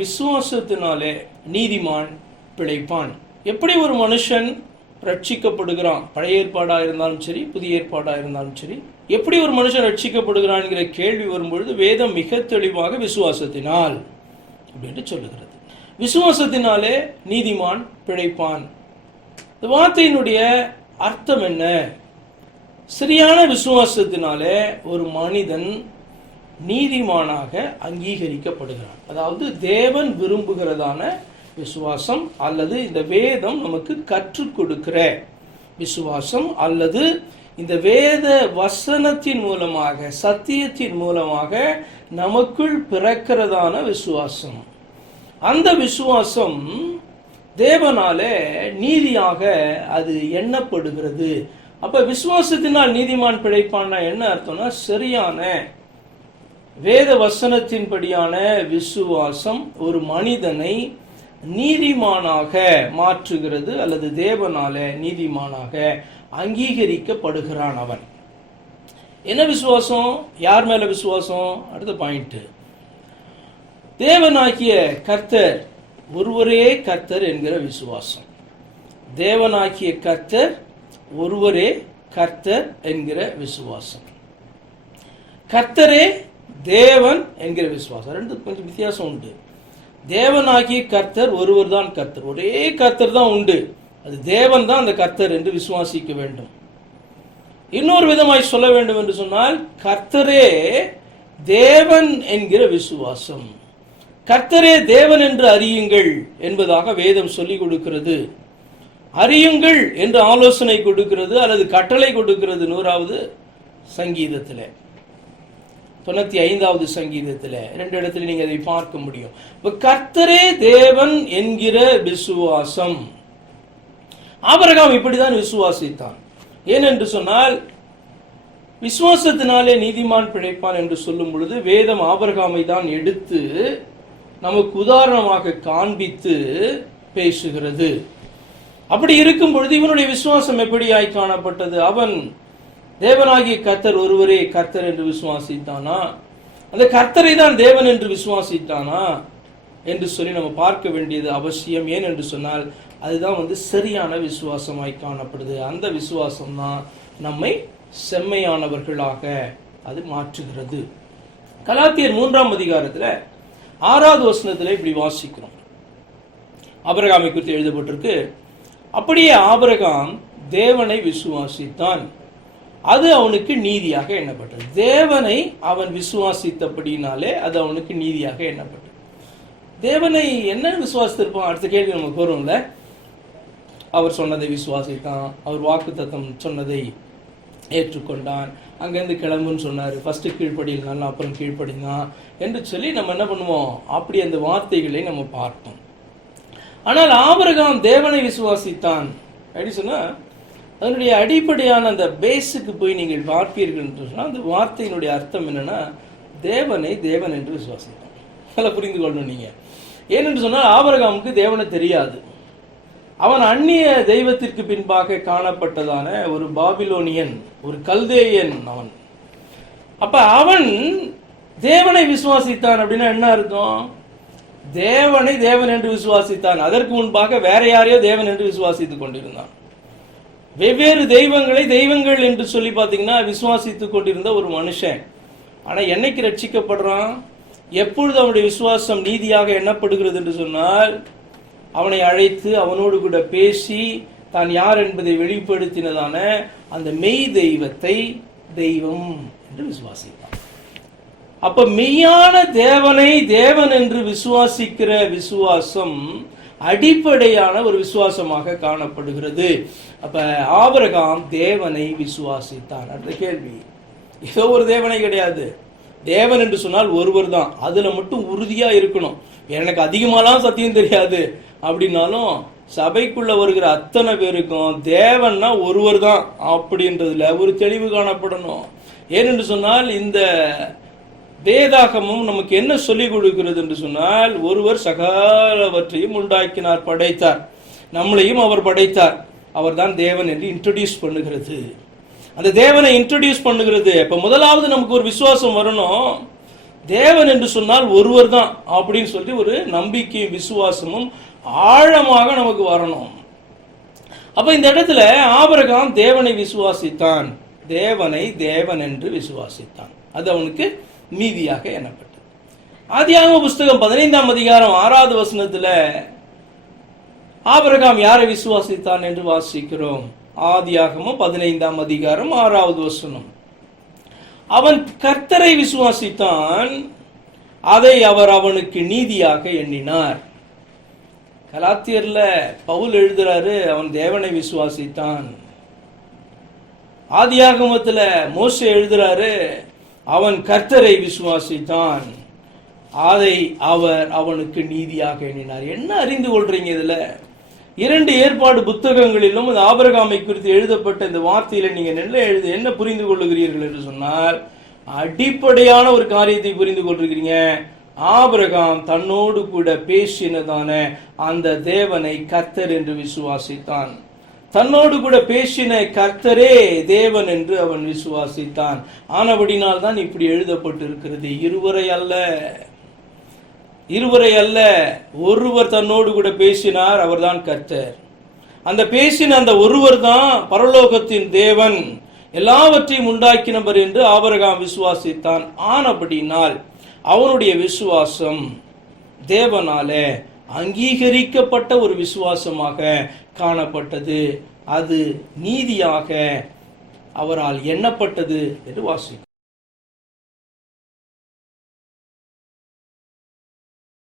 விசுவாசத்தினாலே நீதிமான் பிழைப்பான். எப்படி ஒரு மனுஷன் ரட்சிக்கப்படுகிறான், பழைய ஏற்பாடாக இருந்தாலும் சரி புதிய ஏற்பாடாக இருந்தாலும் சரி, எப்படி ஒரு மனுஷன் ரட்சிக்கப்படுகிறான் என்கிற கேள்வி வரும்பொழுது வேதம் மிக தெளிவாக விசுவாசத்தினால் அப்படின்னு சொல்லுகிறது. விசுவாசத்தினாலே நீதிமான் பிழைப்பான். இந்த வார்த்தையினுடைய அர்த்தம் என்ன? சரியான விசுவாசத்தினாலே ஒரு மனிதன் நீதிமானாக அங்கீகரிக்கப்படுகிறான். அதாவது தேவன் விரும்புகிறதான விசுவாசம் அல்லது இந்த வேதம் நமக்கு கற்றுக் கொடுக்கிற விசுவாசம் அல்லது இந்த வேத வசனத்தின் மூலமாக சத்தியத்தின் மூலமாக நமக்குள் பிறக்கிறதான விசுவாசம். அந்த விசுவாசம் தேவனாலே நீதியாக அது எண்ணப்படுகிறது. அப்ப விசுவாசத்தினால் நீதிமான் பிழைப்பான்னா என்ன அர்த்தம்னா, சரியான வேத வசனத்தின்படியான விசுவாசம் ஒரு மனிதனை நீதிமானாக மாற்றுகிறது அல்லது தேவனால நீதிமானாக அங்கீகரிக்கப்படுகிறான் அவன். என்ன விசுவாசம்? யார் மேல விசுவாசம்? அடுத்த பாயிண்ட், தேவனாகிய கர்த்தர் ஒருவரே கர்த்தர் என்கிற விசுவாசம். தேவனாகிய கர்த்தர் ஒருவரே கர்த்தர் என்கிற விசுவாசம். கர்த்தரே தேவன் என்கிற விசுவாசம். ரெண்டு கொஞ்சம் வித்தியாசம் உண்டு. தேவனாகிய கர்த்தர் ஒருவர் தான் கர்த்தர், ஒரே கர்த்தர் தான் உண்டு, அது தேவன் தான் அந்த கர்த்தர் என்று விசுவாசிக்க வேண்டும். இன்னொரு விதமாய் சொல்ல வேண்டும் என்று சொன்னால், கர்த்தரே தேவன் என்கிற விசுவாசம். கர்த்தரே தேவன் என்று அறியுங்கள் என்பதாக வேதம் சொல்லிக் கொடுக்கிறது. அறியுங்கள் என்று ஆலோசனை கொடுக்கிறது அல்லது கட்டளை கொடுக்கிறது 100வது சங்கீதத்தில், 95வது சங்கீதத்தில், 2 இடத்துல நீங்க அதை பார்க்க முடியும். கர்த்தரே தேவன் என்கிற விசுவாசம். ஆபிரகாம் இப்படிதான் விசுவாசித்தான். ஏனென்று சொன்னால், விசுவாசத்தினாலே நீதிமான் பிழைப்பான் என்று சொல்லும் பொழுது வேதம் ஆபிரகாமை தான் எடுத்து நமக்கு உதாரணமாக காண்பித்து பேசுகிறது. அப்படி இருக்கும் பொழுது இவனுடைய விசுவாசம் எப்படியாய் காணப்பட்டது? அவன் தேவனாகிய கர்த்தர் ஒருவரே கர்த்தர் என்று விசுவாசித்தானா, அந்த கர்த்தரை தான் தேவன் என்று விசுவாசித்தானா என்று சொல்லி நம்ம பார்க்க வேண்டியது அவசியம். ஏன் என்று சொன்னால், அதுதான் சரியான விசுவாசமாய் காணப்படுது. அந்த விசுவாசம் தான் நம்மை செம்மையானவர்களாக அது மாற்றுகிறது. கலாத்தியர் 3ஆம் அதிகாரத்தில் 6வது வசனத்தில் இப்படி வாசிக்கிறோம். ஆபிரகாமை குறித்து எழுதப்பட்டிருக்கு, அப்படியே ஆபிரகாம் தேவனை விசுவாசித்தான், அது அவனுக்கு நீதியாக எண்ணப்பட்டது. தேவனை அவன் விசுவாசித்தபடினாலே அது அவனுக்கு நீதியாக எண்ணப்பட்டது. தேவனை என்ன விசுவாசித்திருப்பான்? அடுத்த கேள்வி நமக்கு வரும்ல. அவர் சொன்னதை விசுவாசித்தான், அவர் வாக்குத்தத்தம் சொன்னதை ஏற்றுக்கொண்டான், அங்கேருந்து கிளம்புன்னு சொன்னார், ஃபர்ஸ்ட் கீழ்ப்படினாலும் அப்புறம் கீழ்ப்படினான் என்று சொல்லி நம்ம என்ன பண்ணுவோம், அப்படி அந்த வார்த்தைகளை நம்ம பார்ப்போம். ஆனால் ஆபிரகாம் தேவனை விசுவாசித்தான் அப்படி சொன்னா, அதனுடைய அடிப்படையான அந்த பேஸுக்கு போய் நீங்கள் பார்ப்பீர்கள் என்று சொன்னால், அந்த வார்த்தையினுடைய அர்த்தம் என்னன்னா, தேவனை தேவன் என்று விசுவாசித்தான். நல்லா புரிந்து கொள்ளணும் நீங்க. ஏனென்று சொன்னால், ஆபிரகாமுக்கு தேவனை தெரியாது. அவன் அந்நிய தெய்வத்திற்கு பின்பாக காணப்பட்டதான ஒரு பாபிலோனியன், ஒரு கல்தேயன் அவன். அப்ப அவன் தேவனை விசுவாசித்தான் அப்படின்னா என்ன அர்த்தம்? தேவனை தேவன் என்று விசுவாசித்தான். அதற்கு முன்பாக வேற யாரையோ தேவன் என்று விசுவாசித்துக் கொண்டிருந்தான். வெவ்வேறு தெய்வங்களை தெய்வங்கள் என்று சொல்லி பார்த்தீங்கன்னா விசுவாசித்துக் கொண்டிருந்த ஒரு மனுஷன். ஆனா என்னைக்கு ரட்சிக்கப்படுறான்? எப்பொழுது அவனுடைய விசுவாசம் நீதியாக எண்ணப்படுகிறது என்று சொன்னால், அவனை அழைத்து அவனோடு கூட பேசி தான் யார் என்பதை வெளிப்படுத்தினதான அந்த மெய் தெய்வத்தை தெய்வம் என்று விசுவாசித்தான். அப்ப மெய்யான தேவனை தேவன் என்று விசுவாசிக்கிற விசுவாசம் அடிப்படையான ஒரு விசுவாசமாக காணப்படுகிறது. அப்ப ஆபிரகாம் தேவனை விசுவாசித்தான். அடுத்த கேள்வி, ஏதோ ஒரு தேவனை கிடையாது. தேவன் என்று சொன்னால் ஒருவர் தான், அதுல மட்டும் உறுதியா இருக்கணும். எனக்கு அதிகமாலாம் சத்தியம் தெரியாது அப்படின்னாலும் சபைக்குள்ள வருகிற அத்தனை பேருக்கும் தேவன்னா ஒருவர் தான் அப்படின்றதுல ஒரு தெளிவு காணப்படணும். ஏனென்று சொன்னால், இந்த வேதாகமும் நமக்கு என்ன சொல்லிக் கொடுக்கிறது என்று சொன்னால், ஒருவர் சகலவற்றையும் உண்டாக்கினார், படைத்தார், நம்மளையும் அவர் படைத்தார், அவர் தான் தேவன் என்று இன்ட்ரோடியூஸ் பண்ணுகிறது. அந்த தேவனை இன்ட்ரோடியூஸ் பண்ணுகிறது. இப்ப முதலாவது நமக்கு ஒரு விசுவாசம் வரணும், தேவன் என்று சொன்னால் ஒருவர் தான் அப்படின்னு சொல்லி ஒரு நம்பிக்கையும் விசுவாசமும் ஆழமாக நமக்கு வரணும். அப்ப இந்த இடத்துல ஆபிரகாம் தேவனை விசுவாசித்தான், தேவனை தேவன் என்று விசுவாசித்தான். அது அவனுக்கு நீதியாக எண்ணப்பட்டது. ஆதியாகம புஸ்தகம் 15ஆம் அதிகாரம் 6வது வசனத்துல ஆபிரகாம் யாரை விசுவாசித்தான் என்று வாசிக்கிறோம். ஆதியாகமம் 15ஆம் அதிகாரம் 6வது வசனம். அவன் கர்த்தரை விசுவாசித்தான், அதை அவர் அவனுக்கு நீதியாக எண்ணினார். கலாத்தியர்ல பவுல் எழுதுறாரு, அவன் தேவனை விசுவாசித்தான். ஆதியாகமத்துல மோசே எழுதுறாரு, அவன் கர்த்தரை விசுவாசித்தான், அதை அவர் அவனுக்கு நீதியாக எண்ணினார். என்ன அறிந்து கொள்றீங்க இதுல? 2 ஏற்பாடு புத்தகங்களிலும் இந்த ஆபிரகாமை குறித்து எழுதப்பட்ட இந்த வார்த்தையில நீங்க என்ன புரிந்து கொள்ளுகிறீர்கள் என்று சொன்னால், அடிப்படையான ஒரு காரியத்தை புரிந்து கொள்கிறீங்க. ஆபிரகாம் தன்னோடு கூட பேசினதான அந்த தேவனை கர்த்தர் என்று விசுவாசித்தான். தன்னோடு கூட பேசின கர்த்தரே தேவன் என்று அவன் விசுவாசித்தான். ஆனபடினால் தான் இப்படி எழுதப்பட்டிருக்கிறது. இருவரை அல்ல, ஒருவர் தன்னோடு கூட பேசினார், அவர்தான் கர்த்தர். அந்த பேசின அந்த ஒருவர் தான் பரலோகத்தின் தேவன், எல்லாவற்றையும் உண்டாக்கினவர் என்று ஆபிரகாம் விசுவாசித்தான். ஆனபடினால் அவனுடைய விசுவாசம் தேவனாலே அங்கீகரிக்கப்பட்ட ஒரு விசுவாசமாக காணப்பட்டது. அது நீதியாக அவரால் எண்ணப்பட்டது என்று வாசிக்கிறோம்.